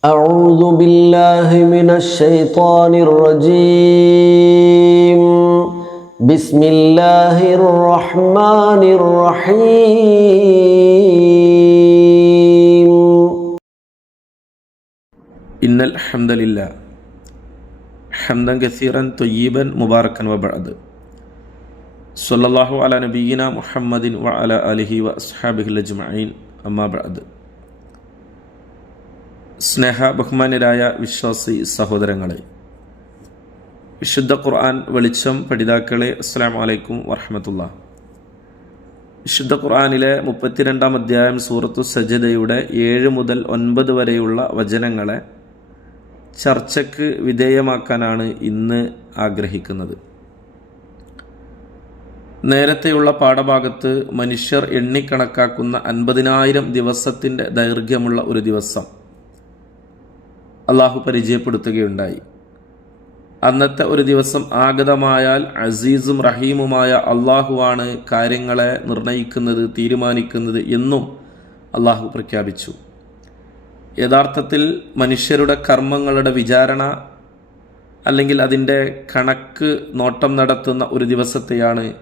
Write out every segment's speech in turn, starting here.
أعوذ بالله من الشيطان الرجيم بسم الله الرحمن الرحيم إن الحمد لله حمدا كثيرا طيبا مباركا وبعد صلى الله على نبينا محمد وعلى آله وأصحابه الأجمعين أما بعد സ്നേഹ ബഹുമാന്യരായ വിശ്വാസി സഹോദരങ്ങളെ വിശുദ്ധ ഖുർആൻ വെളിച്ചം പഠിതാക്കളെ അസ്സാം വലൈക്കും വർഹമത്തുള്ള വിശുദ്ധ ഖുർആനിലെ മുപ്പത്തിരണ്ടാം അധ്യായം സൂറത്തു സജ്ജതയുടെ ഏഴ് മുതൽ ഒൻപത് വരെയുള്ള വചനങ്ങളെ ചർച്ചയ്ക്ക് വിധേയമാക്കാനാണ് ഇന്ന് ആഗ്രഹിക്കുന്നത്. നേരത്തെയുള്ള പാഠഭാഗത്ത് മനുഷ്യർ എണ്ണിക്കണക്കാക്കുന്ന അൻപതിനായിരം ദിവസത്തിന്റെ ദൈർഘ്യമുള്ള ഒരു ദിവസം. അള്ളാഹു പരിചയപ്പെടുത്തുകയുണ്ടായി. അന്നത്തെ ഒരു ദിവസം ആഗതമായാൽ അസീസും റഹീമുമായ അള്ളാഹുവാണ് കാര്യങ്ങളെ നിർണയിക്കുന്നത് തീരുമാനിക്കുന്നത് എന്നും അള്ളാഹു പ്രഖ്യാപിച്ചു. യഥാർത്ഥത്തിൽ മനുഷ്യരുടെ കർമ്മങ്ങളുടെ വിചാരണ അല്ലെങ്കിൽ അതിന്റെ കണക്ക് നോട്ടം നടത്തുന്ന ഒരു ദിവസത്തെയാണ്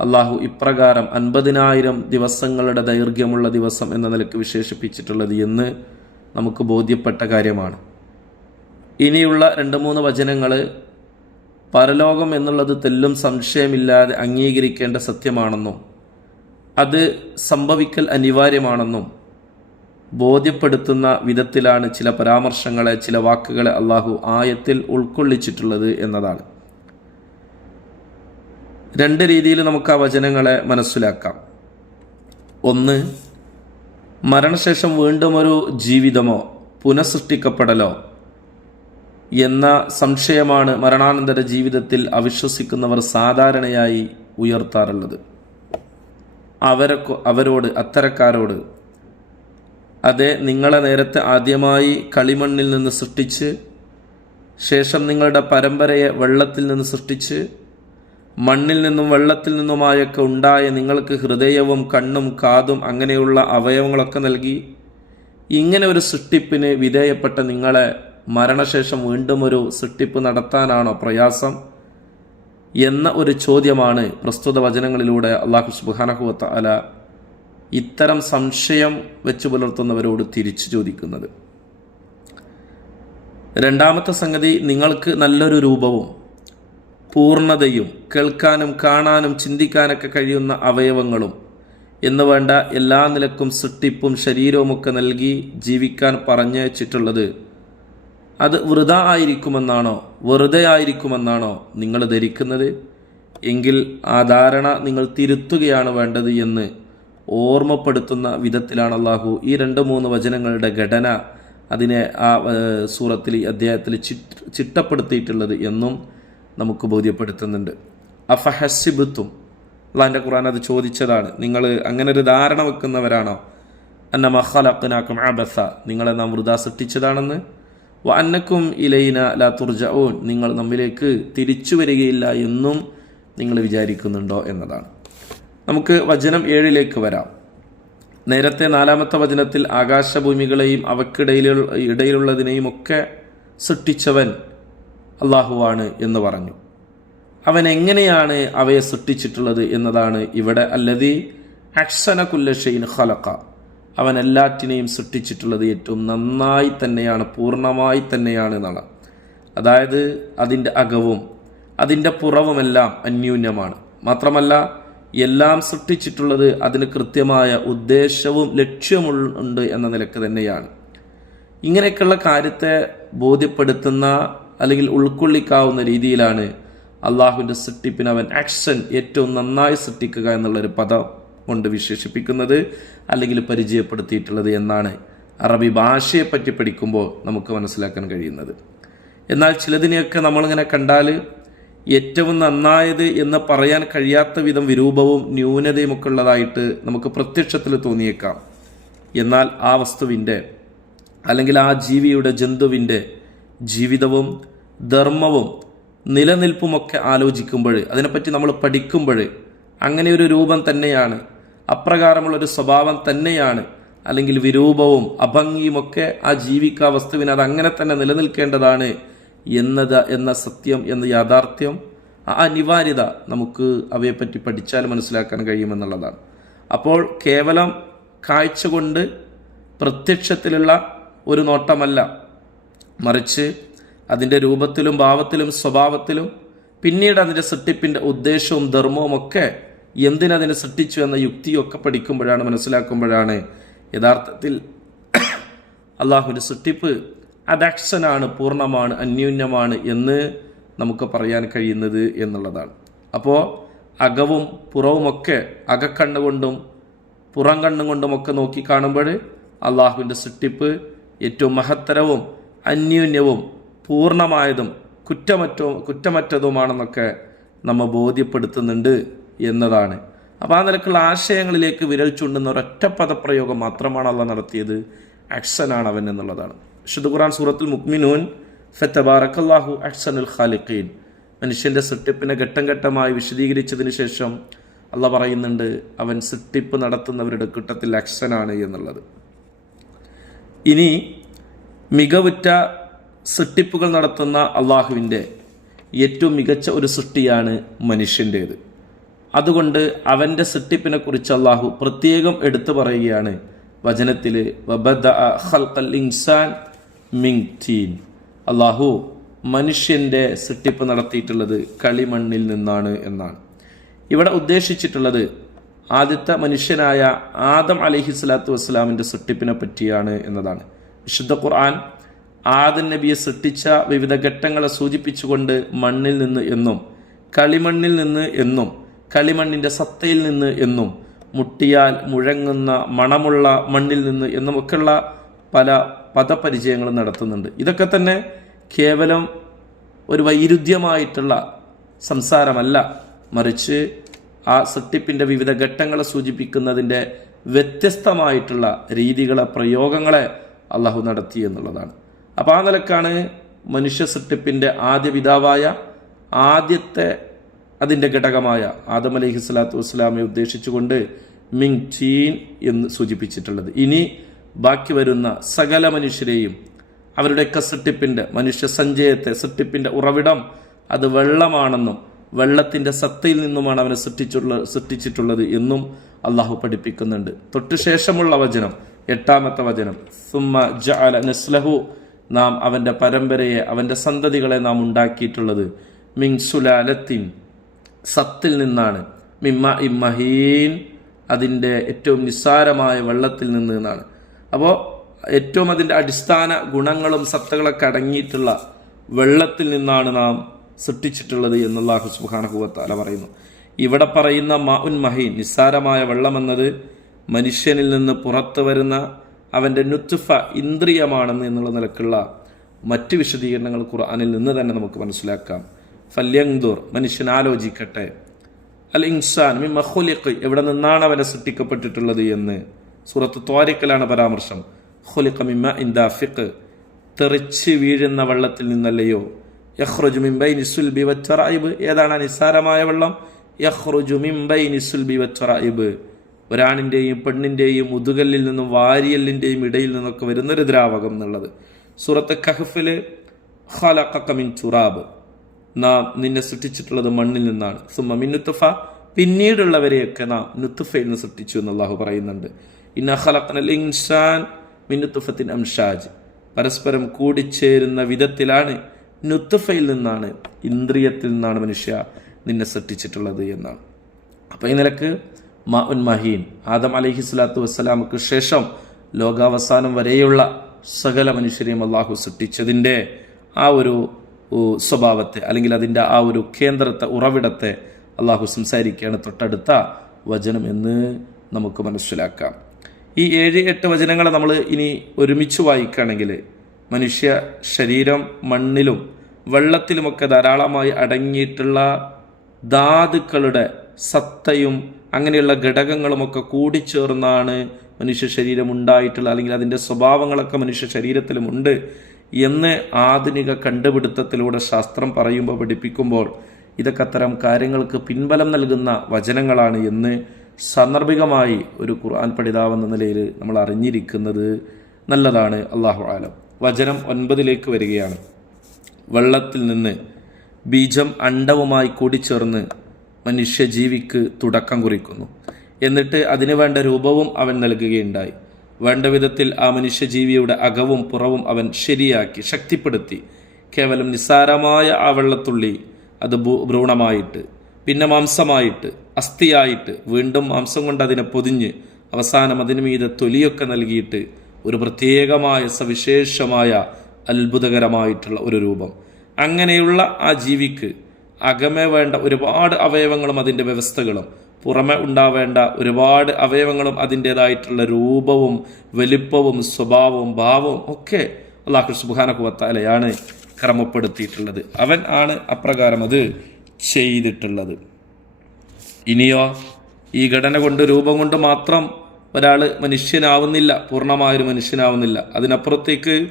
അള്ളാഹു ഇപ്രകാരം അൻപതിനായിരം ദിവസങ്ങളുടെ ദൈർഘ്യമുള്ള ദിവസം എന്ന നിലയ്ക്ക് വിശേഷിപ്പിച്ചിട്ടുള്ളത് എന്ന് നമുക്ക് ബോധ്യപ്പെട്ട കാര്യമാണ്. ഇനിയുള്ള രണ്ട് മൂന്ന് വചനങ്ങൾ പരലോകം എന്നുള്ളത് തെല്ലും സംശയമില്ലാതെ അംഗീകരിക്കേണ്ട സത്യമാണെന്നും അത് സംഭവിക്കൽ അനിവാര്യമാണെന്നും ബോധ്യപ്പെടുത്തുന്ന വിധത്തിലാണ് ചില പരാമർശങ്ങളെ ചില വാക്കുകളെ അള്ളാഹു ആയത്തിൽ ഉൾക്കൊള്ളിച്ചിട്ടുള്ളത് എന്നതാണ്. രണ്ട് രീതിയിൽ നമുക്ക് ആ വചനങ്ങളെ മനസ്സിലാക്കാം. ഒന്ന് മരണശേഷം വീണ്ടും ഒരു ജീവിതമോ പുനഃസൃഷ്ടിക്കപ്പെടലോ എന്ന സംശയമാണ് മരണാനന്തര ജീവിതത്തിൽ അവിശ്വസിക്കുന്നവർ സാധാരണയായി ഉയർത്താറുള്ളത്. അവരെ അവരോട് അത്തരക്കാരോട് അതെ നിങ്ങളെ നേരത്തെ ആദ്യമായി കളിമണ്ണിൽ നിന്ന് സൃഷ്ടിച്ച് ശേഷം നിങ്ങളുടെ പരമ്പരയെ വെള്ളത്തിൽ നിന്ന് സൃഷ്ടിച്ച് മണ്ണിൽ നിന്നും വെള്ളത്തിൽ നിന്നുമായൊക്കെ ഉണ്ടായ നിങ്ങൾക്ക് ഹൃദയവും കണ്ണും കാതും അങ്ങനെയുള്ള അവയവങ്ങളൊക്കെ നൽകി. ഇങ്ങനെ ഒരു സൃഷ്ടിപ്പിന് വിധേയപ്പെട്ട നിങ്ങളെ മരണശേഷം വീണ്ടും ഒരു സൃഷ്ടിപ്പ് നടത്താനാണോ പ്രയാസം? എന്ന ഒരു ചോദ്യമാണ് പ്രസ്തുത വചനങ്ങളിലൂടെ അള്ളാഹു സുബാനഹുവത്ത അല ഇത്തരം സംശയം വെച്ചു പുലർത്തുന്നവരോട് തിരിച്ചു ചോദിക്കുന്നത്. രണ്ടാമത്തെ സംഗതി നിങ്ങൾക്ക് നല്ലൊരു രൂപവും പൂർണതയും കേൾക്കാനും കാണാനും ചിന്തിക്കാനൊക്കെ കഴിയുന്ന അവയവങ്ങളും. എന്ന് വേണ്ട എല്ലാ നിലക്കും സൃഷ്ടിപ്പും ശരീരവുമൊക്കെ നൽകി ജീവിക്കാൻ പറഞ്ഞയച്ചിട്ടുള്ളത്. അത് വൃത ആയിരിക്കുമെന്നാണോ വെറുതെ ആയിരിക്കുമെന്നാണോ നിങ്ങൾ ധരിക്കുന്നത്? എങ്കിൽ ആ ധാരണ നിങ്ങൾ തിരുത്തുകയാണ് വേണ്ടത് എന്ന് ഓർമ്മപ്പെടുത്തുന്ന വിധത്തിലാണ് അള്ളാഹു ഈ രണ്ട് മൂന്ന് വചനങ്ങളുടെ ഘടന അതിനെ ആ സൂറത്തിൽ അധ്യായത്തിൽ ചിട്ടപ്പെടുത്തിയിട്ടുള്ളത് എന്നും നമുക്ക് ബോധ്യപ്പെടുത്തുന്നുണ്ട്. അഫഹസിബുത്തും അള്ളാഹിന്റെ ഖുർആൻ അത് ചോദിച്ചതാണ് നിങ്ങൾ അങ്ങനെ ഒരു ധാരണ വെക്കുന്നവരാണോ? അന്ന മഹലക്കനാക്കും അബസ നിങ്ങളെ നാം വൃത സൃഷ്ടിച്ചതാണെന്ന്. വ അന്നക്കും ഇലൈന ലാ തുർജഊൻ നിങ്ങൾ നമ്മിലേക്ക് തിരിച്ചു വരികയില്ല എന്നും നിങ്ങൾ വിചാരിക്കുന്നുണ്ടോ? എന്നതാണ്. നമുക്ക് വചനം ഏഴിലേക്ക് വരാം. നേരത്തെ നാലാമത്തെ വചനത്തിൽ ആകാശഭൂമികളെയും അവക്കിടയിലുള്ള ഇടയിലുള്ളതിനെയും ഒക്കെ സൃഷ്ടിച്ചവൻ അള്ളാഹുവാണ് എന്ന് പറഞ്ഞു. അവൻ എങ്ങനെയാണ് അവയെ സൃഷ്ടിച്ചിട്ടുള്ളത് എന്നതാണ് ഇവിടെ അല്ലതി അക്സന കുല്ലഷൈൻ ഖലക്ക അവൻ എല്ലാറ്റിനെയും സൃഷ്ടിച്ചിട്ടുള്ളത് ഏറ്റവും നന്നായി തന്നെയാണ് പൂർണമായി തന്നെയാണ് എന്നാണ്. അതായത് അതിന്റെ അകവും അതിന്റെ പുറവുമെല്ലാം അന്യൂന്യമാണ്. മാത്രമല്ല എല്ലാം സൃഷ്ടിച്ചിട്ടുള്ളത് അതിന് കൃത്യമായ ഉദ്ദേശവും ലക്ഷ്യമുണ്ട് എന്ന നിലയ്ക്ക് തന്നെയാണ്. ഇങ്ങനെയൊക്കെയുള്ള കാര്യത്തെ ബോധ്യപ്പെടുത്തുന്ന അല്ലെങ്കിൽ ഉൾക്കൊള്ളിക്കാവുന്ന രീതിയിലാണ് അള്ളാഹുവിന്റെ സൃഷ്ടിപ്പിന് അവൻ ആക്ഷൻ ഏറ്റവും നന്നായി സൃഷ്ടിക്കുക എന്നുള്ളൊരു പദം കൊണ്ട് വിശേഷിപ്പിക്കുന്നത് അല്ലെങ്കിൽ പരിചയപ്പെടുത്തിയിട്ടുള്ളത് എന്നാണ് അറബി ഭാഷയെ പറ്റി പഠിക്കുമ്പോൾ നമുക്ക് മനസ്സിലാക്കാൻ കഴിയുന്നത്. എന്നാൽ ചിലതിനെയൊക്കെ നമ്മളിങ്ങനെ കണ്ടാൽ ഏറ്റവും നന്നായത് എന്ന് പറയാൻ കഴിയാത്ത വിധം വിരൂപവും ന്യൂനതയും ഒക്കെ ഉള്ളതായിട്ട് നമുക്ക് പ്രത്യക്ഷത്തിൽ തോന്നിയേക്കാം. എന്നാൽ ആ വസ്തുവിന്റെ അല്ലെങ്കിൽ ആ ജീവിയുടെ ജന്തുവിന്റെ ജീവിതവും ധർമ്മവും നിലനിൽപ്പുമൊക്കെ ആലോചിക്കുമ്പോൾ അതിനെപ്പറ്റി നമ്മൾ പഠിക്കുമ്പോൾ അങ്ങനെ ഒരു രൂപം തന്നെയാണ്. അപ്രകാരമുള്ളൊരു സ്വഭാവം തന്നെയാണ്. അല്ലെങ്കിൽ വിരൂപവും അഭംഗിയുമൊക്കെ ആ ജീവിക്ക വസ്തുവിനെ അത് അങ്ങനെ തന്നെ നിലനിൽക്കേണ്ടതാണ് എന്നത് എന്ന സത്യം എന്ന യാഥാർത്ഥ്യം ആ അനിവാര്യത നമുക്ക് അവയെപ്പറ്റി പഠിച്ചാൽ മനസ്സിലാക്കാൻ കഴിയുമെന്നുള്ളതാണ്. അപ്പോൾ കേവലം കാഴ്ച കൊണ്ട് പ്രത്യക്ഷത്തിലുള്ള ഒരു നോട്ടമല്ല. മറിച്ച് അതിന്റെ രൂപത്തിലും ഭാവത്തിലും സ്വഭാവത്തിലും പിന്നീട് അതിന്റെ സൃഷ്ടിപ്പിന്റെ ഉദ്ദേശവും ധർമ്മവും ഒക്കെ എന്തിനതിനെ സൃഷ്ടിച്ചു എന്ന യുക്തിയൊക്കെ പഠിക്കുമ്പോഴാണ് മനസ്സിലാക്കുമ്പോഴാണ് യഥാർത്ഥത്തിൽ അള്ളാഹുവിന്റെ സൃഷ്ടിപ്പ് അഡാക്ഷനാണ് പൂർണമാണ് അന്യൂന്യമാണ് എന്ന് നമുക്ക് പറയാൻ കഴിയുന്നത് എന്നുള്ളതാണ്. അപ്പോൾ അകവും പുറവുമൊക്കെ അകക്കണ്ണുകൊണ്ടും പുറം കണ്ണുകൊണ്ടുമൊക്കെ നോക്കി കാണുമ്പോൾ അള്ളാഹുവിന്റെ സൃഷ്ടിപ്പ് ഏറ്റവും മഹത്തരവും അന്യോന്യവും പൂർണമായതും കുറ്റമറ്റോ കുറ്റമറ്റതുമാണെന്നൊക്കെ നമ്മൾ ബോധ്യപ്പെടുത്തുന്നുണ്ട് എന്നതാണ്. അപ്പോൾ ആ നിലക്കുള്ള ആശയങ്ങളിലേക്ക് വിരൽ ചൂണ്ടുന്ന ഒരൊറ്റ പദപ്രയോഗം മാത്രമാണ് അള്ള നടത്തിയത്. അക്സനാണ് അവൻ എന്നുള്ളതാണ്. വിശുദ്ധ ഖുർആൻ സൂറത്തുൽ മുക്മിനൂൻ ഫെത്തബാറക്കല്ലാഹു അക്സനുൽ ഖാലിഖീൻ മനുഷ്യന്റെ സൃഷ്ടിപ്പിനെ ഘട്ടം ഘട്ടമായി വിശദീകരിച്ചതിന് ശേഷം അള്ള പറയുന്നുണ്ട് അവൻ സൃഷ്ടിപ്പ് നടത്തുന്നവരുടെ കൂട്ടത്തിൽ അക്സനാണ് എന്നുള്ളത്. ഇനി മികവുറ്റ സൃഷ്ടിപ്പുകൾ നടത്തുന്ന അള്ളാഹുവിന്റെ ഏറ്റവും മികച്ച ഒരു സൃഷ്ടിയാണ് മനുഷ്യന്റേത്. അതുകൊണ്ട് അവന്റെ സൃഷ്ടിപ്പിനെ കുറിച്ച് അള്ളാഹു പ്രത്യേകം എടുത്തു പറയുകയാണ്. വചനത്തിൽ അള്ളാഹു മനുഷ്യന്റെ സൃഷ്ടിപ്പ് നടത്തിയിട്ടുള്ളത് കളിമണ്ണിൽ നിന്നാണ് എന്നാണ്. ഇവിടെ ഉദ്ദേശിച്ചിട്ടുള്ളത് ആദ്യത്തെ മനുഷ്യനായ ആദം അലഹി സ്വലാത്തു വസ്സലാമിന്റെ സൃഷ്ടിപ്പിനെ പറ്റിയാണ് എന്നതാണ്. വിശുദ്ധ ഖുർആൻ ആദൻ നബിയെ സൃഷ്ടിച്ച വിവിധ ഘട്ടങ്ങളെ സൂചിപ്പിച്ചുകൊണ്ട് മണ്ണിൽ നിന്ന് എന്നും കളിമണ്ണിൽ നിന്ന് എന്നും കളിമണ്ണിന്റെ സത്തയിൽ നിന്ന് എന്നും മുട്ടിയാൽ മുഴങ്ങുന്ന മണമുള്ള മണ്ണിൽ നിന്ന് എന്നുമൊക്കെയുള്ള പല പദപരിചയങ്ങളും നടത്തുന്നുണ്ട്. ഇതൊക്കെ തന്നെ കേവലം ഒരു വൈരുദ്ധ്യമായിട്ടുള്ള സംസാരമല്ല. മറിച്ച് ആ സൃഷ്ടിപ്പിന്റെ വിവിധ ഘട്ടങ്ങളെ സൂചിപ്പിക്കുന്നതിന്റെ വ്യത്യസ്തമായിട്ടുള്ള രീതികളെ പ്രയോഗങ്ങളെ അള്ളാഹു നടത്തി എന്നുള്ളതാണ്. അപ്പോൾ ആ നിലക്കാണ് മനുഷ്യ സൃഷ്ടിപ്പിന്റെ ആദ്യ പിതാവായ ആദ്യത്തെ അതിന്റെ ഘടകമായ ആദം അലൈഹി സ്വലാത്തു വസ്സലാമെ ഉദ്ദേശിച്ചുകൊണ്ട് മിങ് ചീൻ എന്ന് സൂചിപ്പിച്ചിട്ടുള്ളത്. ഇനി ബാക്കി വരുന്ന സകല മനുഷ്യരെയും അവരുടെയൊക്കെ സൃഷ്ടിപ്പിന്റെ മനുഷ്യ സഞ്ചയത്തെ സൃഷ്ടിപ്പിന്റെ ഉറവിടം അത് വെള്ളമാണെന്നും വെള്ളത്തിന്റെ സത്തയിൽ നിന്നുമാണ് അവനെ സൃഷ്ടിച്ചുള്ള സൃഷ്ടിച്ചിട്ടുള്ളത് എന്നും അള്ളാഹു പഠിപ്പിക്കുന്നുണ്ട്. തൊട്ടുശേഷമുള്ള വചനം എട്ടാമത്തെ വചനം. സുമ്മ ജഅല നസ്ലഹു. നാം അവന്റെ പരമ്പരയെ അവന്റെ സന്തതികളെ നാം ഉണ്ടാക്കിയിട്ടുള്ളത് മിങ് സുലാലത്തിൻ സത്തിൽ നിന്നാണ്. മിമ്മ ഇമ്മഹീൻ അതിന്റെ ഏറ്റവും നിസ്സാരമായ വെള്ളത്തിൽ നിന്ന് എന്നാണ്. അപ്പോൾ ഏറ്റവും അതിന്റെ അടിസ്ഥാന ഗുണങ്ങളും സത്തകളൊക്കെ അടങ്ങിയിട്ടുള്ള വെള്ളത്തിൽ നിന്നാണ് നാം സൃഷ്ടിച്ചിട്ടുള്ളത് എന്നുള്ളാഹു സുബാനഹുവത്താല പറയുന്നു. ഇവിടെ പറയുന്ന മാ ഉൻ മഹീൻ നിസ്സാരമായ വെള്ളമെന്നത് മനുഷ്യനിൽ നിന്ന് പുറത്തു വരുന്ന അവന്റെ നുത്തുഫ ഇന്ദ്രിയമാണെന്ന് എന്നുള്ള നിലക്കുള്ള മറ്റ് വിശദീകരണങ്ങൾ ഖുർആനിൽ നിന്ന് തന്നെ നമുക്ക് മനസ്സിലാക്കാം. ഫല്യങ്ദൂർ മനുഷ്യൻ ആലോചിക്കട്ടെ. അൽ ഇൻസാൻ മി മഹുലിഖ് എവിടെ നിന്നാണ് അവനെ സൃഷ്ടിക്കപ്പെട്ടിട്ടുള്ളത് എന്ന്. സൂറത്ത് തോരക്കലാണ് പരാമർശം. ഹുലിഖ മിമ ഇൻദാഫിഖ് തെറിച്ച് വീഴുന്ന വെള്ളത്തിൽ നിന്നല്ലയോ. യഹ്റുജു മിംബൈ നിസുൽബി വച്ചറായിബ് ഏതാണ് നിസ്സാരമായ വെള്ളം? യഹ്റുജു മിംബൈ നിസുൽബി വച്ചറായിബ് ഒരാണിന്റെയും പെണ്ണിന്റെയും മുതുകല്ലിൽ നിന്നും വാരിയല്ലിന്റെയും ഇടയിൽ നിന്നൊക്കെ വരുന്നൊരു ദ്രാവകം എന്നുള്ളത്. സൂറത്ത് കഹഫിൽ ഖലഖമിൻ ചുറാബ്. നാം നിന്നെ സൃഷ്ടിച്ചിട്ടുള്ളത് മണ്ണിൽ നിന്നാണ്. സുമ മിന്നുത്തുഫ പിന്നീടുള്ളവരെയൊക്കെ നാം നുത്തുഫയിൽ നിന്ന് സൃഷ്ടിച്ചു എന്ന് അള്ളാഹു പറയുന്നുണ്ട്. ഇന്ന ഹലക്കനൽ ഇൻഷാൻ മിന്നുത്തുഫത്തിൻ അംഷാജ്. പരസ്പരം കൂടിച്ചേരുന്ന വിധത്തിലാണ് നുത്തുഫയിൽ നിന്നാണ് ഇന്ദ്രിയത്തിൽ നിന്നാണ് മനുഷ്യ നിന്നെ സൃഷ്ടിച്ചിട്ടുള്ളത് എന്നാണ്. അപ്പോൾ ഈ നിലയ്ക്ക് മാ മഹീൻ. ആദം അലഹി സ്വലാത്തു വസ്സലാമക്ക് ശേഷം ലോകാവസാനം വരെയുള്ള സകല മനുഷ്യരെയും അള്ളാഹു സൃഷ്ടിച്ചതിന്റെ ആ ഒരു സ്വഭാവത്തെ അല്ലെങ്കിൽ അതിന്റെ ആ ഒരു കേന്ദ്രത്തെ ഉറവിടത്തെ അള്ളാഹു സംസാരിക്കുകയാണ് തൊട്ടടുത്ത വചനം എന്ന് നമുക്ക് മനസ്സിലാക്കാം. ഈ ഏഴ് എട്ട് വചനങ്ങളെ നമ്മൾ ഇനി ഒരുമിച്ച് വായിക്കുകയാണെങ്കിൽ മനുഷ്യ ശരീരം മണ്ണിലും വെള്ളത്തിലുമൊക്കെ ധാരാളമായി അടങ്ങിയിട്ടുള്ള ധാതുക്കളുടെ സത്തയും അങ്ങനെയുള്ള ഘടകങ്ങളുമൊക്കെ കൂടിച്ചേർന്നാണ് മനുഷ്യ ശരീരം ഉണ്ടായിട്ടുള്ള അല്ലെങ്കിൽ അതിന്റെ സ്വഭാവങ്ങളൊക്കെ മനുഷ്യ ശരീരത്തിലുമുണ്ട് എന്ന് ആധുനിക കണ്ടുപിടുത്തത്തിലൂടെ ശാസ്ത്രം പറയുമ്പോൾ പഠിപ്പിക്കുമ്പോൾ ഇതൊക്കെ അത്തരം കാര്യങ്ങൾക്ക് പിൻബലം നൽകുന്ന വചനങ്ങളാണ് എന്ന് സന്ദർഭികമായി ഒരു ഖുർആൻ പഠിതാവെന്ന നിലയിൽ നമ്മൾ അറിഞ്ഞിരിക്കുന്നത് നല്ലതാണ്. അള്ളാഹു ആലം വചനം ഒൻപതിലേക്ക് വരികയാണ്. വെള്ളത്തിൽ നിന്ന് ബീജം അണ്ടവുമായി കൂടിച്ചേർന്ന് മനുഷ്യജീവിക്ക് തുടക്കം കുറിക്കുന്നു. എന്നിട്ട് അതിനു വേണ്ട രൂപവും അവൻ നൽകുകയുണ്ടായി. വേണ്ട വിധത്തിൽ ആ മനുഷ്യജീവിയുടെ അകവും പുറവും അവൻ ശരിയാക്കി ശക്തിപ്പെടുത്തി. കേവലം നിസ്സാരമായ ആ വെള്ളത്തുള്ളി അത് ഭ്രൂണമായിട്ട് പിന്നെ മാംസമായിട്ട് അസ്ഥിയായിട്ട് വീണ്ടും മാംസം കൊണ്ട് അതിനെ പൊതിഞ്ഞ് അവസാനം അതിനു മീതെ തൊലിയൊക്കെ നൽകിയിട്ട് ഒരു പ്രത്യേകമായ സവിശേഷമായ അത്ഭുതകരമായിട്ടുള്ള ഒരു രൂപം. അങ്ങനെയുള്ള ആ ജീവിക്ക് അകമേ വേണ്ട ഒരുപാട് അവയവങ്ങളും അതിന്റെ വ്യവസ്ഥകളും. പുറമെ ഉണ്ടാവേണ്ട ഒരുപാട് അവയവങ്ങളും അതിന്റെതായിട്ടുള്ള രൂപവും വലിപ്പവും സ്വഭാവവും ഭാവവും ഒക്കെ അള്ളാഹു സുബാനക്കുവത്താലയാണ് ക്രമപ്പെടുത്തിയിട്ടുള്ളത് അവൻ ആണ് അപ്രകാരം അത് ചെയ്തിട്ടുള്ളത്. ഇനിയോ ഈ ഘടന കൊണ്ട് രൂപം കൊണ്ട് മാത്രം ഒരാൾ മനുഷ്യനാവുന്നില്ല പൂർണമായൊരു മനുഷ്യനാവുന്നില്ല. അതിനപ്പുറത്തേക്ക്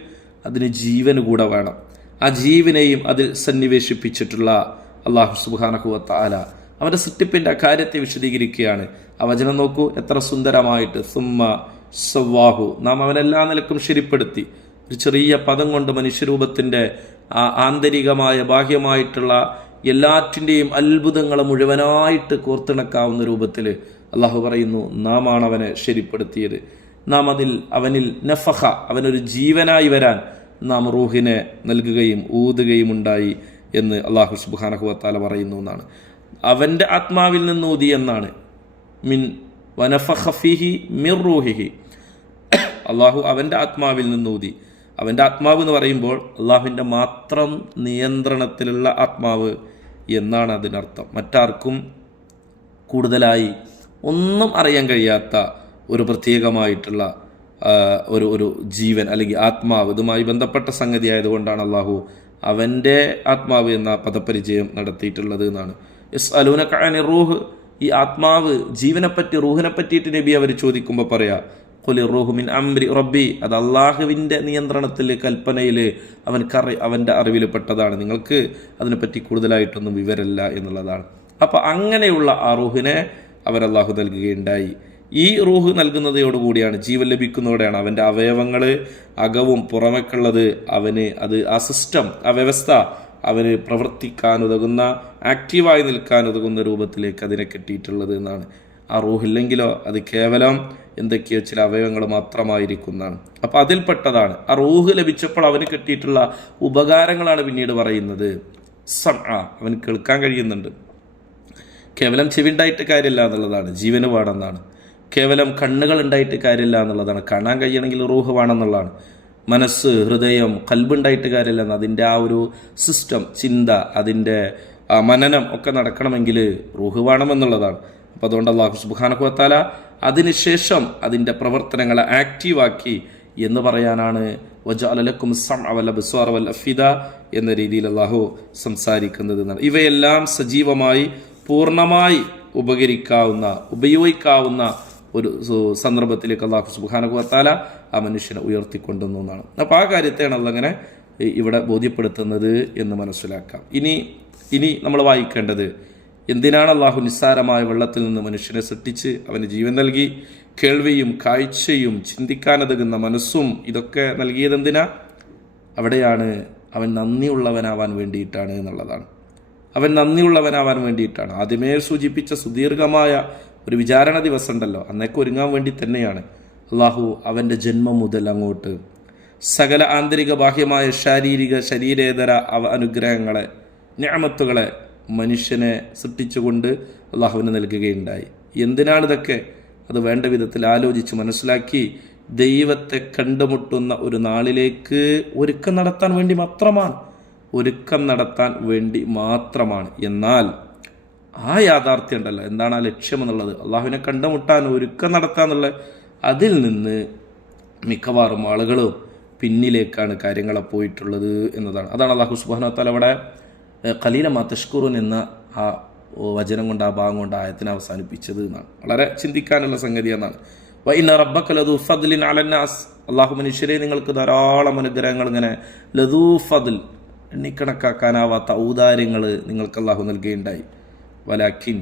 അതിന് ജീവന് കൂടെ വേണം. ആ ജീവനെയും അതിൽ സന്നിവേശിപ്പിച്ചിട്ടുള്ള അള്ളാഹു സുബാനഹുവത്ത ആല അവന്റെ സൃഷ്ടിപ്പിന്റെ കാര്യത്തെ വിശദീകരിക്കുകയാണ്. ആ വചനം നോക്കൂ. എത്ര സുന്ദരമായിട്ട് സുമ്മ സ്വാഹു നാം അവനെല്ലാ നിലക്കും ശരിപ്പെടുത്തി. ഒരു ചെറിയ പദം കൊണ്ട് മനുഷ്യരൂപത്തിന്റെ ആ ആന്തരികമായ ബാഹ്യമായിട്ടുള്ള എല്ലാറ്റിന്റെയും അത്ഭുതങ്ങൾ മുഴുവനായിട്ട് കോർത്തിണക്കാവുന്ന രൂപത്തിൽ അള്ളാഹു പറയുന്നു നാം ആണ് അവനെ ശരിപ്പെടുത്തിയത്. നാം അതിൽ അവനിൽ നഫഹ അവനൊരു ജീവനായി വരാൻ നാം റൂഹിനെ നൽകുകയും ഊതുകയും ഉണ്ടായി എന്ന് അള്ളാഹു സുബാനഹുവത്താല പറയുന്നു എന്നാണ്. അവന്റെ ആത്മാവിൽ നിന്ന് ഊതി എന്നാണ്. മിൻ വനഫഹഫിഹി മിർ റൂഹിഹി. അള്ളാഹു അവന്റെ ആത്മാവിൽ നിന്ന് ഊതി അവന്റെ ആത്മാവ് എന്ന് പറയുമ്പോൾ അള്ളാഹുവിന്റെ മാത്രം നിയന്ത്രണത്തിലുള്ള ആത്മാവ് എന്നാണ് അതിനർത്ഥം. മറ്റാർക്കും കൂടുതലായി ഒന്നും അറിയാൻ കഴിയാത്ത ഒരു പ്രത്യേകമായിട്ടുള്ള ഒരു ഒരു ജീവൻ അല്ലെങ്കിൽ ആത്മാവ്. ഇതുമായി ബന്ധപ്പെട്ട സംഗതി ആയതുകൊണ്ടാണ് അള്ളാഹു അവന്റെ ആത്മാവ് എന്ന പദപരിചയം നടത്തിയിട്ടുള്ളത് എന്നാണ്. എസ് അലൂന റൂഹ്. ഈ ആത്മാവ് ജീവനെപ്പറ്റി റൂഹിനെ പറ്റിയിട്ട് നബി അവർ ചോദിക്കുമ്പോൾ പറയാ കൊലി റൂഹുമിൻ അംരി റബ്ബി. അത് അള്ളാഹുവിന്റെ നിയന്ത്രണത്തിൽ കൽപ്പനയിൽ അവൻ കറി അവന്റെ അറിവിൽ പെട്ടതാണ്. നിങ്ങൾക്ക് അതിനെപ്പറ്റി കൂടുതലായിട്ടൊന്നും വിവരമില്ല എന്നുള്ളതാണ്. അപ്പോൾ അങ്ങനെയുള്ള ആ റൂഹിനെ അള്ളാഹു നൽകുകയുണ്ടായി. ഈ റൂഹ് നൽകുന്നതോടുകൂടിയാണ് ജീവൻ ലഭിക്കുന്നതോടെയാണ് അവന്റെ അവയവങ്ങൾ അകവും പുറമേക്കുള്ളത്. അവന് അത് ആ സിസ്റ്റം ആ വ്യവസ്ഥ അവന് പ്രവർത്തിക്കാൻ ഉതകുന്ന ആക്റ്റീവായി നിൽക്കാൻ ഉതകുന്ന രൂപത്തിലേക്ക് അതിനെ കെട്ടിയിട്ടുള്ളത് എന്നാണ്. ആ റൂഹില്ലെങ്കിലോ അത് കേവലം എന്തൊക്കെയോ ചില അവയവങ്ങൾ മാത്രമായിരിക്കുന്നതാണ്. അപ്പോൾ അതിൽപ്പെട്ടതാണ്. ആ റൂഹ് ലഭിച്ചപ്പോൾ അവന് കിട്ടിയിട്ടുള്ള ഉപകാരങ്ങളാണ് പിന്നീട് പറയുന്നത്. സം അവന് കേൾക്കാൻ കഴിയുന്നുണ്ട്. കേവലം ചെവിണ്ടായിട്ട് കാര്യമില്ല എന്നുള്ളതാണ്. ജീവന് വേണമെന്നാണ് കേവലം കണ്ണുകൾ ഉണ്ടായിട്ട് കാര്യമില്ല എന്നുള്ളതാണ്. കാണാൻ കഴിയണമെങ്കിൽ റൂഹ് വേണമെന്നുള്ളതാണ് മനസ്സ് ഹൃദയം കൽബുണ്ടായിട്ട് കാര്യമില്ല എന്ന്. അതിന്റെ ആ ഒരു സിസ്റ്റം ചിന്ത അതിന്റെ മനനം ഒക്കെ നടക്കണമെങ്കിൽ റൂഹ് വേണമെന്നുള്ളതാണ് അപ്പോൾ അതുകൊണ്ട് അള്ളാഹു സുബാനക്കുവത്താല അതിനുശേഷം അതിന്റെ പ്രവർത്തനങ്ങളെ ആക്റ്റീവാക്കി എന്ന് പറയാനാണ് വജാലലക്കും സം അവൽ അബ്സ്വാർ വൽ അഫിദ എന്ന രീതിയിൽ അള്ളാഹു സംസാരിക്കുന്നത് ഇവയെല്ലാം സജീവമായി പൂർണമായി ഉപകരിക്കാവുന്ന ഉപയോഗിക്കാവുന്ന ഒരു സന്ദർഭത്തിലേക്ക് അള്ളാഹു സുബാനകുവത്താല ആ മനുഷ്യനെ ഉയർത്തിക്കൊണ്ടുവന്നു എന്നാണ്. അപ്പോൾ ആ കാര്യത്തെയാണ് അതങ്ങനെ ഇവിടെ ബോധ്യപ്പെടുത്തുന്നത് എന്ന് മനസ്സിലാക്കാം. ഇനി ഇനി നമ്മൾ വായിക്കേണ്ടത് എന്തിനാണ് അള്ളാഹു നിസ്സാരമായ വെള്ളത്തിൽ നിന്ന് മനുഷ്യനെ സൃഷ്ടിച്ച് അവന് ജീവൻ നൽകി? കേൾവിയും കാഴ്ചയും ചിന്തിക്കാനതകുന്ന മനസ്സും ഇതൊക്കെ നൽകിയത് എന്തിനാ? അവിടെയാണ് അവൻ നന്ദിയുള്ളവനാവാൻ വേണ്ടിയിട്ടാണ് എന്നുള്ളതാണ്. അവൻ നന്ദിയുള്ളവനാവാൻ വേണ്ടിയിട്ടാണ്. ആദ്യമേ സൂചിപ്പിച്ച സുദീർഘമായ ഒരു വിചാരണ ദിവസം ഉണ്ടല്ലോ അന്നേക്ക് ഒരുങ്ങാൻ വേണ്ടി തന്നെയാണ്. അള്ളാഹു അവന്റെ ജന്മം മുതൽ അങ്ങോട്ട് സകല ആന്തരിക ബാഹ്യമായ ശാരീരിക ശരീരേതര അവ അനുഗ്രഹങ്ങളെ ഞാമത്തുകളെ മനുഷ്യനെ സൃഷ്ടിച്ചുകൊണ്ട് അള്ളാഹുവിന് നൽകുകയുണ്ടായി. എന്തിനാണിതൊക്കെ അത് വേണ്ട വിധത്തിൽ ആലോചിച്ച് മനസ്സിലാക്കി ദൈവത്തെ കണ്ടുമുട്ടുന്ന ഒരു നാളിലേക്ക് ഒരുക്കം നടത്താൻ വേണ്ടി മാത്രമാണ്. ഒരുക്കം നടത്താൻ വേണ്ടി മാത്രമാണ്. എന്നാൽ ആ യാഥാർത്ഥ്യം ഉണ്ടല്ലോ. എന്താണ് ആ ലക്ഷ്യം എന്നുള്ളത്? അള്ളാഹുവിനെ കണ്ടുമുട്ടാൻ ഒരുക്കം നടത്താന്നുള്ള അതിൽ നിന്ന് മിക്കവാറും ആളുകളും പിന്നിലേക്കാണ് കാര്യങ്ങളെ പോയിട്ടുള്ളത് എന്നതാണ്. അതാണ് അള്ളാഹു സുബാന അവിടെ കലീല തഷ്കുറുൻ എന്ന ആ വചനം കൊണ്ട് ആ ഭാഗം കൊണ്ട് ആയത്തിനെ അവസാനിപ്പിച്ചത് എന്നാണ്. വളരെ ചിന്തിക്കാനുള്ള സംഗതി എന്നാണ്. വൈന റബ്ബക്ക ലതു ഫദ്ലിൻ അലന്നാസ് അള്ളാഹു മനുഷ്യരെ നിങ്ങൾക്ക് ധാരാളം അനുഗ്രഹങ്ങൾ ഇങ്ങനെ ലതൂ എണ്ണിക്കണക്കാക്കാനാവാത്ത ഔദാര്യങ്ങൾ നിങ്ങൾക്ക് അള്ളാഹു നൽകുകയുണ്ടായി. വലാക്കിൻ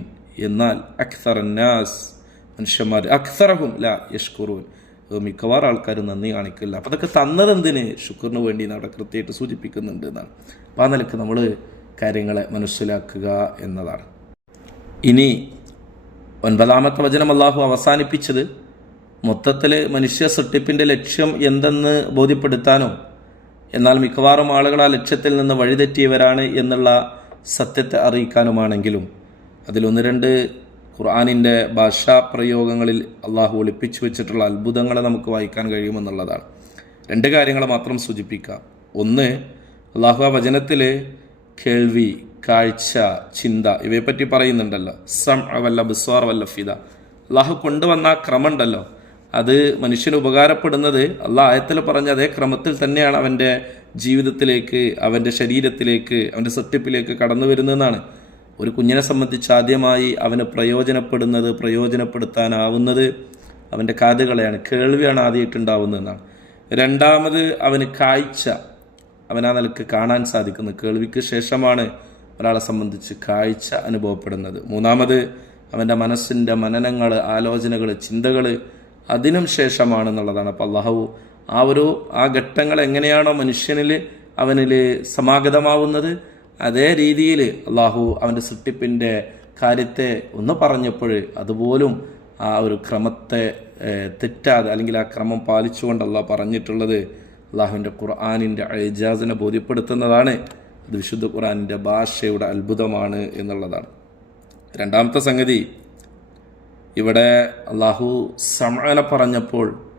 എന്നാൽ അക്സർ നാസ് മനുഷ്യന്മാർ അക്സറഹും ലാ യഷ്കുറൂൻ മിക്കവാറും ആൾക്കാർ നന്ദി കാണിക്കില്ല. അപ്പം അതൊക്കെ തന്നത് എന്തിന് ശുക്രിന് വേണ്ടി അവിടെ കൃത്യമായിട്ട് സൂചിപ്പിക്കുന്നുണ്ട് എന്നാണ് അപ്പം ആ നിലയ്ക്ക് നമ്മൾ കാര്യങ്ങളെ മനസ്സിലാക്കുക എന്നതാണ്. ഇനി ഒൻപതാമത്തെ വചനം അള്ളാഹു അവസാനിപ്പിച്ചത് മൊത്തത്തിൽ മനുഷ്യ സൃഷ്ടിപ്പിന്റെ ലക്ഷ്യം എന്തെന്ന് ബോധ്യപ്പെടുത്താനോ? എന്നാൽ മിക്കവാറും ആളുകൾ ആ ലക്ഷ്യത്തിൽ നിന്ന് വഴിതെറ്റിയവരാണ് എന്നുള്ള സത്യത്തെ അറിയിക്കാനുമാണെങ്കിലും അതിലൊന്ന് രണ്ട് ഖുർആാനിന്റെ ഭാഷാ പ്രയോഗങ്ങളിൽ അള്ളാഹു ഒളിപ്പിച്ചു വെച്ചിട്ടുള്ള അത്ഭുതങ്ങളെ നമുക്ക് വായിക്കാൻ കഴിയുമെന്നുള്ളതാണ്. രണ്ട് കാര്യങ്ങൾ മാത്രം സൂചിപ്പിക്കാം. ഒന്ന് അള്ളാഹു ആ വചനത്തിൽ കേൾവി കാഴ്ച ചിന്ത ഇവയെപ്പറ്റി പറയുന്നുണ്ടല്ലോ. സം വല്ല ബിസ്വാർ വല്ല ഫിദ. അള്ളാഹു കൊണ്ടുവന്ന ആ ക്രമമുണ്ടല്ലോ. അത് മനുഷ്യന് ഉപകാരപ്പെടുന്നത് അള്ളാഹ് ആയത്തിൽ പറഞ്ഞ അതേ ക്രമത്തിൽ തന്നെയാണ് അവന്റെ ജീവിതത്തിലേക്ക് അവന്റെ ശരീരത്തിലേക്ക് അവന്റെ സത്യപ്പിലേക്ക് കടന്നു വരുന്നതെന്നാണ്. ഒരു കുഞ്ഞിനെ സംബന്ധിച്ച് ആദ്യമായി അവന് പ്രയോജനപ്പെടുന്നത് പ്രയോജനപ്പെടുത്താനാവുന്നത് അവന്റെ കാതുകളെയാണ് കേൾവിയാണ് ആദ്യമായിട്ടുണ്ടാവുന്നതെന്നാണ്. രണ്ടാമത് അവന് കാഴ്ച അവനാ നിലയ്ക്ക് കാണാൻ സാധിക്കുന്നു കേൾവിക്ക് ശേഷമാണ് ഒരാളെ സംബന്ധിച്ച് കാഴ്ച അനുഭവപ്പെടുന്നത്. മൂന്നാമത് അവന്റെ മനസ്സിന്റെ മനനങ്ങൾ ആലോചനകൾ ചിന്തകൾ അതിനും ശേഷമാണ് എന്നുള്ളതാണ് അപ്പോൾ അള്ളാഹു ആ ഒരു ആ ഘട്ടങ്ങൾ എങ്ങനെയാണോ മനുഷ്യനിൽ അവനിൽ സമാഗതമാവുന്നത് അതേ രീതിയിൽ അള്ളാഹു അവന്റെ സൃഷ്ടിപ്പിന്റെ കാര്യത്തെ ഒന്ന് പറഞ്ഞപ്പോൾ അതുപോലും ആ ഒരു ക്രമത്തെ തെറ്റാതെ അല്ലെങ്കിൽ ആ ക്രമം പാലിച്ചുകൊണ്ട് അള്ളാഹ് പറഞ്ഞിട്ടുള്ളത് അള്ളാഹുവിന്റെ ഖുർആാനിന്റെ ഐജാസിനെ ബോധ്യപ്പെടുത്തുന്നതാണ്. അത് വിശുദ്ധ ഖുർആാനിന്റെ ഭാഷയുടെ അത്ഭുതമാണ് എന്നുള്ളതാണ്. രണ്ടാമത്തെ സംഗതി ഇവിടെ അള്ളാഹു സമന പറഞ്ഞപ്പോൾ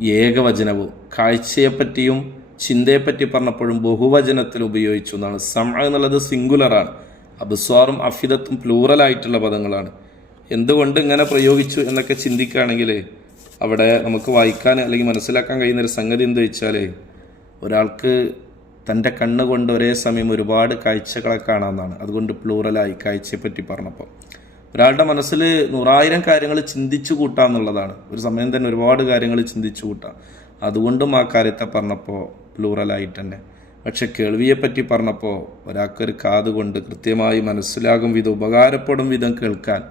ഏകവചനവും കാഴ്ചയെപ്പറ്റിയും ചിന്തയെപ്പറ്റി പറഞ്ഞപ്പോഴും ബഹുവചനത്തിൽ ഉപയോഗിച്ചു എന്നാണ്. സമ എന്നുള്ളത് സിംഗുലറാണ് അബ്സ്വാറും അഫിദത്തും പ്ലൂറലായിട്ടുള്ള പദങ്ങളാണ്. എന്തുകൊണ്ട് ഇങ്ങനെ പ്രയോഗിച്ചു എന്നൊക്കെ ചിന്തിക്കുകയാണെങ്കിൽ അവിടെ നമുക്ക് വായിക്കാൻ അല്ലെങ്കിൽ മനസ്സിലാക്കാൻ കഴിയുന്ന ഒരു സംഗതി എന്ത് വെച്ചാൽ ഒരാൾക്ക് തന്റെ കണ്ണുകൊണ്ട് ഒരേ സമയം ഒരുപാട് കാഴ്ചകളെ കാണാമെന്നാണ് അതുകൊണ്ട് പ്ലൂറലായി കാഴ്ചയെപ്പറ്റി പറഞ്ഞപ്പോൾ. ഒരാളുടെ മനസ്സിൽ നൂറായിരം കാര്യങ്ങൾ ചിന്തിച്ചു കൂട്ടാം എന്നുള്ളതാണ്. ഒരു സമയം തന്നെ ഒരുപാട് കാര്യങ്ങൾ ചിന്തിച്ചു കൂട്ടാം. അതുകൊണ്ടും ആ കാര്യത്തെ പറഞ്ഞപ്പോൾ പ്ലൂറലായിട്ട് തന്നെ പക്ഷെ കേൾവിയെ കേൾവിയെപ്പറ്റി പറഞ്ഞപ്പോൾ ഒരാൾക്കൊരു കാത് കൊണ്ട് കൃത്യമായി മനസ്സിലാകും വിധം ഉപകാരപ്പെടും വിധം കേൾക്കാൻ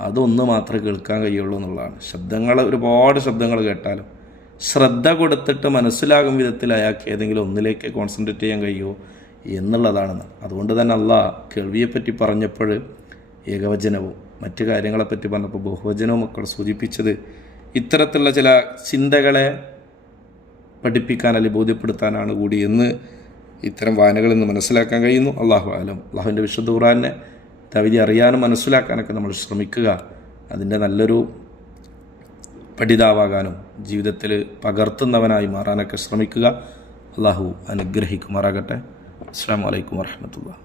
അതൊന്ന് മാത്രമേ കേൾക്കാൻ കഴിയുള്ളൂ എന്നുള്ളതാണ്. ശബ്ദങ്ങൾ ഒരുപാട് ശബ്ദങ്ങൾ കേട്ടാലും ശ്രദ്ധ കൊടുത്തിട്ട് മനസ്സിലാകും വിധത്തിൽ അയാൾക്ക് ഏതെങ്കിലും ഒന്നിലേക്ക് കോൺസെൻട്രേറ്റ് ചെയ്യാൻ കഴിയുമോ എന്നുള്ളതാണ്. അതുകൊണ്ട് തന്നെ അല്ല കേൾവിയെപ്പറ്റി പറഞ്ഞപ്പോൾ ഏകവചനവും മറ്റു കാര്യങ്ങളെപ്പറ്റി പറഞ്ഞപ്പോൾ ബഹുവചനവും ഒക്കെ സൂചിപ്പിച്ചത് ഇത്തരത്തിലുള്ള ചില ചിന്തകളെ പഠിപ്പിക്കാൻ അല്ലെങ്കിൽ ബോധ്യപ്പെടുത്താനാണ് കൂടി എന്ന് ഇത്തരം വായനകളിൽ നിന്ന് മനസ്സിലാക്കാൻ കഴിയുന്നു. അള്ളാഹു ആലം അള്ളാഹുവിന്റെ വിശുദ്ധ ഖുറാനെ തവിധി അറിയാനും മനസ്സിലാക്കാനൊക്കെ നമ്മൾ ശ്രമിക്കുക. അതിന്റെ നല്ലൊരു പഠിതാവാകാനും ജീവിതത്തിൽ പകർത്തുന്നവനായി മാറാനൊക്കെ ശ്രമിക്കുക. അള്ളാഹു അനുഗ്രഹിക്കുമാറാകട്ടെ. അസ്സാം വലൈക്കും വാഹമത്തുള്ള